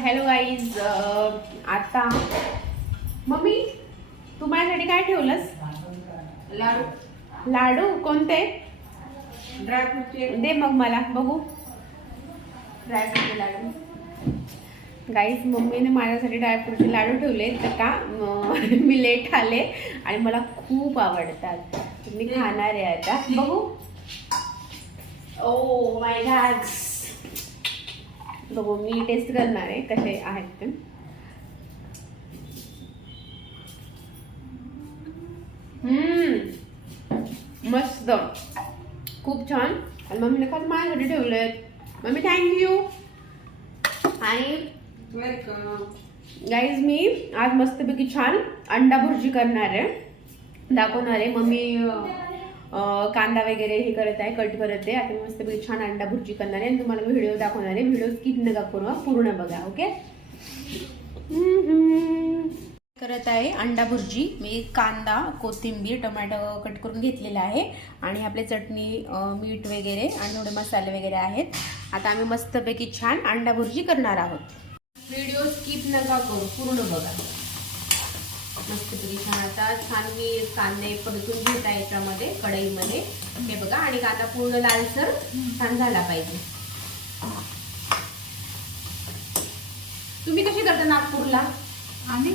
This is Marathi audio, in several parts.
Hello guys. आता मम्मी तू माझ्यासाठी काय ठेवलंस? लाडू. लाडू कोणते? ड्रायफ्रूटचे. दे मग मला बघू. ड्रायफ्रूटचे लाडू. गाईज मम्मीने माझ्यासाठी ड्रायफ्रूटचे लाडू ठेवले तर का मी लेट आले आणि मला खूप आवडतात. मी खाणार आहे आता. बघू. Oh my God. बघू मी टेस्ट करणार आहे कसे आहेत ते. मस्त, खूप छान. आणि मम्मीने खास माझ्यासाठी ठेवले आहेत. Mummy thank you. आणि गाईज मी आज मस्तपैकी छान अंडा भुर्जी करणार आहे, दाखवणार आहे. मम्मी कांदा वगैरे हे करत आहे, कट करत आहे. आता मी मस्तपैकी छान अंडा भुर्जी करणार आहे आणि तुम्हाला मी व्हिडिओ दाखवणार आहे. व्हिडिओ स्किप नका करू, पूर्ण बघा. ओके. करत आहे अंडा भुर्जी. मी कांदा, कोथिंबीर, टोमॅटो कट करून घेतलेला आहे आणि आपले चटणी, मीठ वगैरे आणि थोडे मसाले वगैरे आहेत. आता आम्ही मस्तपैकी छान अंडा भुर्जी करणार आहोत. व्हिडिओ स्किप नका करू, पूर्ण बघा. मस्तपैकी छान. आता छान मी कांदे परतून घेत आहे याच्यामध्ये, कढईमध्ये. हे बघा. आणि कांदा पूर्ण लालसर छान झाला पाहिजे. तुम्ही कशी करता नागपूरला? आम्ही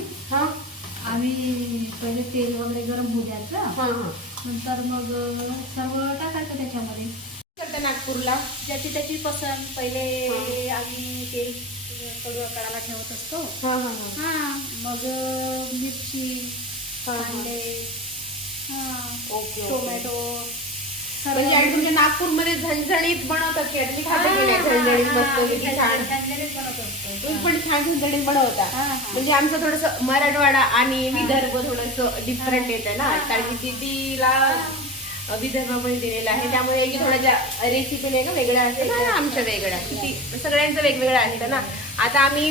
पहिले तेल वगैरे गरम होऊ द्यायचं, नंतर मग सर्व टाकायचं त्याच्यामध्ये. करता नागपूरला ज्याची त्याची पसंत. पहिले आम्ही तेल कडाला ठेवत असतो. मग मिरची, कांदे, टोमॅटो. म्हणजे आणि तुमच्या नागपूरमध्ये झणझणीत बनवतात की मी खाते की नाही? झणझणीत मस्त छान. तुम्ही पण छान झणझणीत बनवता. म्हणजे आमचं थोडंसं मराठवाडा आणि विदर्भ थोडंसं डिफरंट येतं ना, कारण की तिला विदर्भामध्ये दिलेलं आहे, त्यामुळे थोड्याच्या रेसिपी नाही का वेगळ्या असते ना, आमच्या वेगळ्या. सगळ्यांचं वेगवेगळं असतं ना. आता आम्ही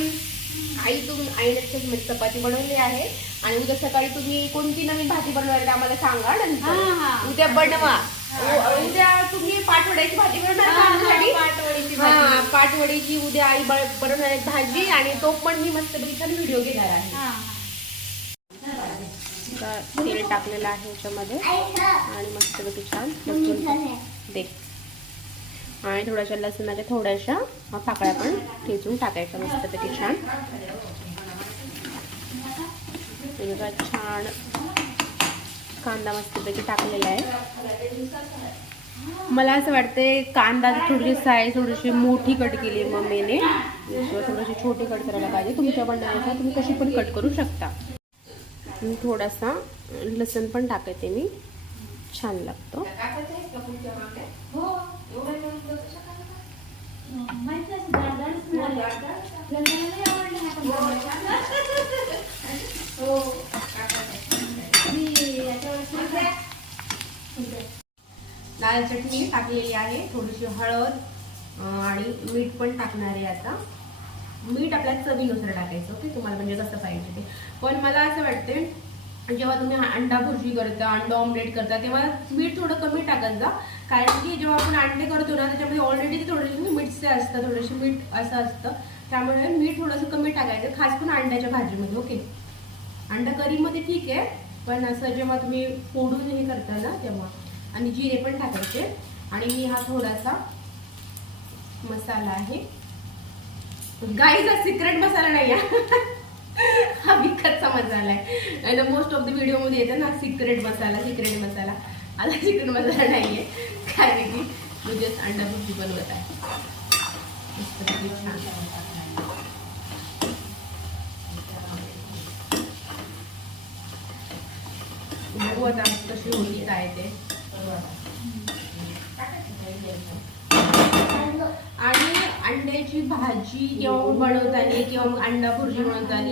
आईने चपाती बनवली आहे आणि उद्या सकाळी तुम्ही कोणती नवीन भाजी बनवणार आहे आम्हाला सांगा. नंतर उद्या बनवा. उद्या तुम्ही पाटवड्याची भाजी बनवणार का? पाटवडीची उद्या आई बनवणार आहे भाजी, आणि तो पण मी मस्तपैकी छान व्हिडिओ घेणार आहे. तेल टाकलेलं आहे याच्यामध्ये आणि मस्तपैकी छान दे. आणि थोड्याशा लसणाच्या थोड्याशा पाकळ्या पण ठेचून टाकायच्या मस्तपैकी छान. छान कांदा मस्तपैकी टाकलेला आहे. मला असं वाटते कांदा थोडीशी साईज थोडीशी मोठी कट केली मम्मीने, थोडीशी छोटी कट करायला पाहिजे. तुमच्या बनवण्यानुसार तुम्ही कशी पण कट करू शकता. थोडासा लसूण पण टाकायचे मी, छान लागतो. लाल चटणी टाकलेली आहे, थोडीशी हळद आणि मीठ पण टाकणार आहे. आता मीठ आपल्या चवीनुसार टाकायचं. ओके. तुम्हाला म्हणजे कसं पाहिजे ते. पण मला असं वाटते जेव्हा तुम्ही अंडा भुर्जी करता, अंडा ऑमलेट करता, तेव्हा मीठ थोडं कमी टाकत जा. कारण की जेव्हा आपण अंडे करतो ना, त्याच्यामध्ये ऑलरेडी थोडेसे मीठचे असतं, थोडेसे मीठ असं असतं. त्यामुळे मीठ थोडंसं कमी टाकायचं, खास करून अंड्याच्या भाजीमध्ये. ओके. अंडा करीमध्ये ठीक आहे, पण असं जेव्हा तुम्ही फोडून हे करता ना तेव्हा. आणि जिरे पण टाकायचे. आणि मी हा थोडासा मसाला आहे, गाईचा सिक्रेट मसाला नाही हा विकतचा मसाला आहे. मोस्ट ऑफ द व्हिडिओ मध्ये येतं ना सिक्रेट मसाला. आता सिक्रेट मसाला नाहीये, कारण की मी जस्ट अंडा भुर्जी बनवत आहे. बघू आता कशी होती काय ते. आणि अंड्याची भाजी किंवा बनवताना किंवा मग अंडा भुर्जी बनवताना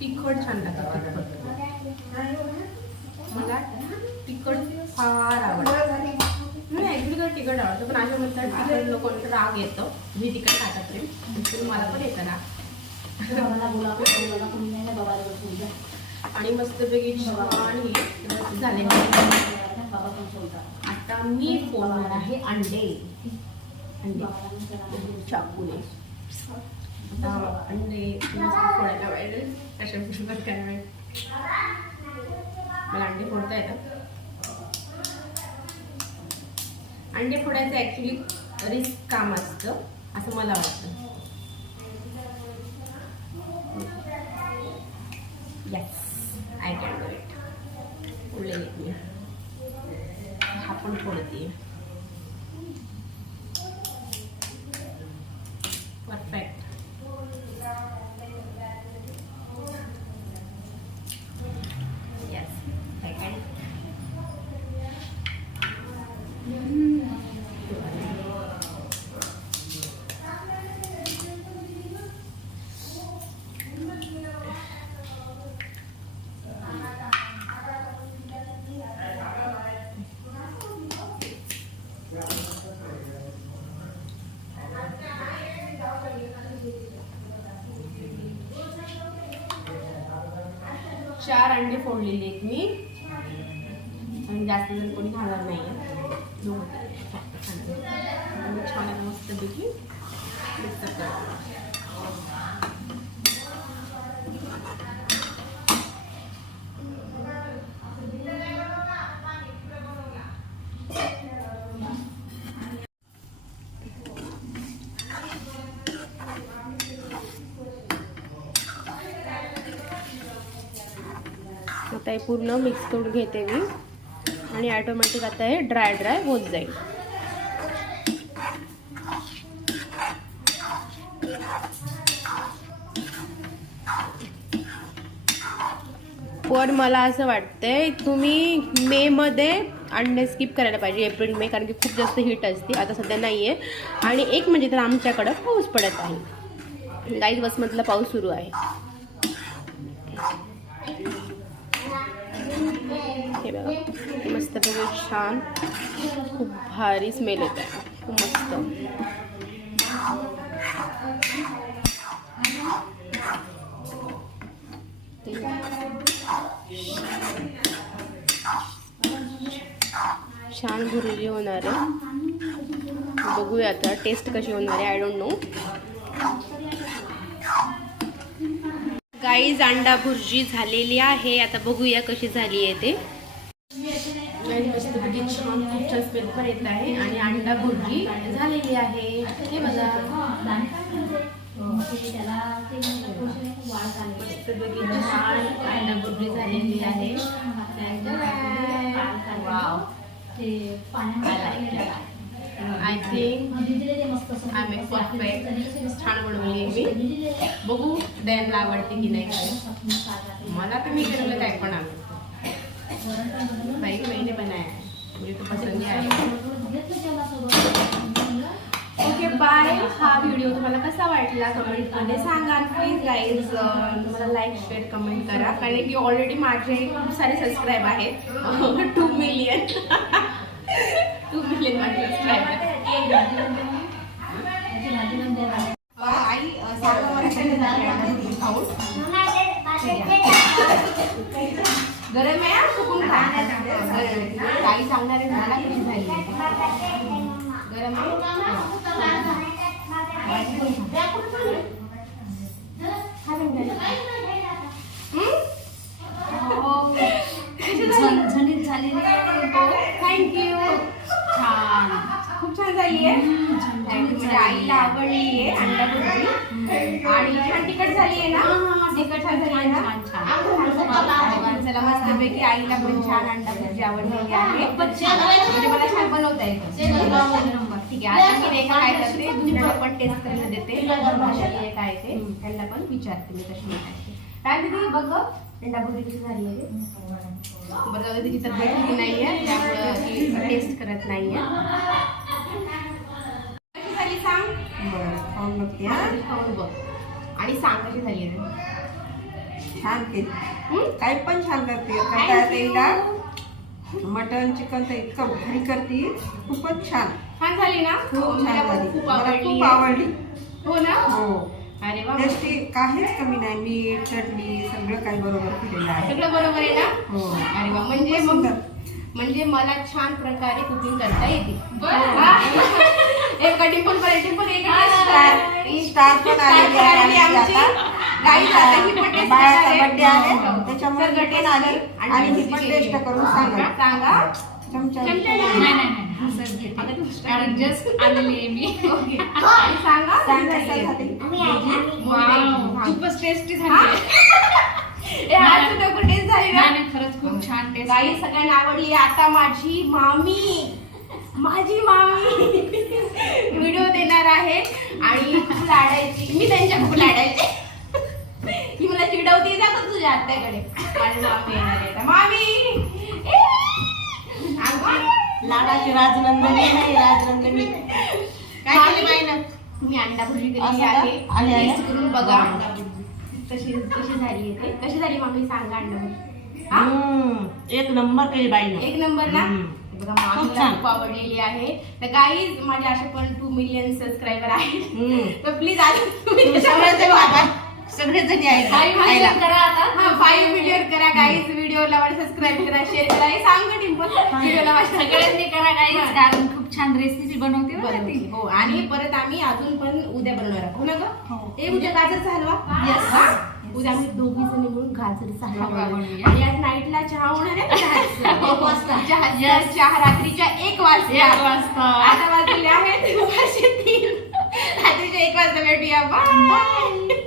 तिखट छान लागतं. मला तिखट फार आवडतं. ऍक्च्युली तिखट आवडतं, पण अशा म्हणतात तिखट लोकांना राग येतो. मी तिखट खातात नाही, मला पण येतं ना. आणि मस्तपैकी छान हे झाले. आता मी फोडणार आहे अंडे. अंडे चाकूने आता अंडे फोडायला पाहिजे. अशा पुष्पात काय वेळ मला अंडे फोडता येतात. अंडे फोडायचं ॲक्च्युली रिस्क काम असतं असं मला वाटतं. Yes I can do it. फोडले मी हा पण फोडते. परफेक्ट. Yes second. 4 अंडे फोडलेले आहेत मी. आणि जास्त जर कोणी खाणार नाही छान मस्तपैकी मिक्स करतो. आता हे पूर्ण मिक्स करून घेते मी आणि ऑटोमॅटिक आता हे ड्राय होत जाईल. पण मला असं वाटतंय तुम्ही मे मध्ये अंडे स्किप करायला पाहिजे, एप्रिल मे, कारण की खूप जास्त हीट असते. आता सध्या नाही आहे. आणि एक म्हणजे तर आमच्याकडं पाऊस पडत आहे. गाईज वसमतला पाऊस सुरू आहे. हे बघा मस्त बघा छान खूप भारी स्मेल येत आहे. खूप मस्त. छान भुर्जी होणार आहे. बघूया आता टेस्ट कशी होणार आहे. I don't know. गाईज अंडा भुर्जी झालेली आहे. आता बघूया कशी झाली आहे ते. मस्तपैकी छान खूप छान स्मेल पण येत आहे आणि अंडा भुर्जी झालेली आहे. हे बघा मस्तपैकी छान अंडा भुर्जी झालेली आहे. Wow. I think I am perfect. छान बनवली आहे मी. बघू दयाला आवडते की नाही. मला तर मी केलेलं काय पण आवडतं. भाई मैंने बनाया है, मुझे तो पसंद आया. Okay bye. हा व्हिडिओ तुम्हाला कसा वाटला कमेंटमध्ये सांगा. प्लीज गाईज तुम्हाला लाईक शेअर कमेंट करा, कारण की ऑलरेडी माझे खूप सारे सबस्क्राईब आहेत. 2 मिलियन 2 मिलियन माझे सबस्क्राईबर. आई सांगा मला गरम आहे. चुकून काही सांगणार आहे मला कशी झाली. गरम झणझणीत झाली. थँक्यू. छान खूप छान झाली आहे. म्हणजे आईला आवडली आहे अंडा भुर्जी आणि छान तिखट झाली आहे ना. तिखट छान झाली आहे ना. चला मस्तपैकी आईला पण छान अंडा भुर्जी आवडलेली आहे. म्हणजे मला छान बनवता येतं. ठीक आहे. आता मी एका काय करते दुसऱ्याला पण टेस्ट करायला देते. काय ते त्यांना पण विचारते मी कशी बनवायची. काय दिदी बघ अंडा भुर्जी कशी झाली आहे. बरं जाऊ दे, तिची तब्येत ठीक नाही आहे त्यामुळं ती टेस्ट करत नाही आहे. कशी झाली सांग. खाऊन बघते. खाऊन बघ आणि सांग कशी झाली आहे. छान केली. काही पण छान करते. मटन चिकन तर इतकं भारी करते. खूपच छान. छान झाली ना. खूप छान झाली. मला खूप आवडली. हो ना. हो. अरे वा. टेस्टी काहीच कमी नाही. मीठ चटणी सगळं काही बरोबर केलेलं आहे. सगळं बरोबर आहे ना. हो. अरे वा. म्हणजे मला छान प्रकारे कुकिंग करता येते. एक डिंपल पण डिंपल एक स्टार पण आलेली आहे आमची आता. गाईज आता ही पण टेस्ट बाळाचा करणार बर्थडे आहे आहे. त्याच्यामुळे तर ती पण आली आणि ही पण टेस्ट करून सांगा. सांगा चमचा नाही कारण जस्ट आलेली आहे मी. ओके सांगा सांगा कशासाठी? खूपच टेस्टी झाली. टेस्ट झाली ना नाही खरंच खूप छान टेस्ट. गाई सगळ्यांना आवडली. आता माझी मामी व्हिडिओ देणार आहे आणि खूप लाडायची. मी त्यांच्या खूप लाडायचे. ही मला चिडवती जा का तुझ्या आत्याकडे. माझी मामी येणार आहे आता. मामी लाडाची राजनंदिनी नाही राजनंदिनी. काय केली बाईनं? मी अंडा भुर्जी केली असं का? आहे. आली आहे? टेस्ट करून बघा कशी झाली आहे. कशी झाली मामी सांगा अंडा भुर्जी. हा? एक नंबर केली बाईनं. एक नंबर ना. बघा मामीला छान. खूप आवडलेली आहे. तर गाईज माझे असे पण 2 मिलियन सबस्क्रायबर आहेत. तर प्लीज आज तुम्ही सगळेजणी आहेत. 5 मिलियन करा आता. हा 5 मिलियन करा गाईज. व्हिडिओला सबस्क्राईब करा, शेअर करा. हे सांग डिंपल व्हिडिओला सगळ्यांनी करा गाईज कारण खूप छान रेसिपी बनवते बरं ती. हो आणि परत आम्ही अजून पण उद्या बनवणार आहोत. हो ना ग? हो. हे उद्या गाजरचा हलवा. Yes. हा? उद्या आम्ही दोघी जणी मिळून गाजरचा हलवा हलवा बनवूया. बनवूया. आणि आज नाईटला चहा होणार आहे. एक वाजता. चहा रात्रीच्या 1 वाजता. 1 वाजता. आता वाजलेले आहेत 3. रात्रीच्या 1 वाजता भेटूया. बाय.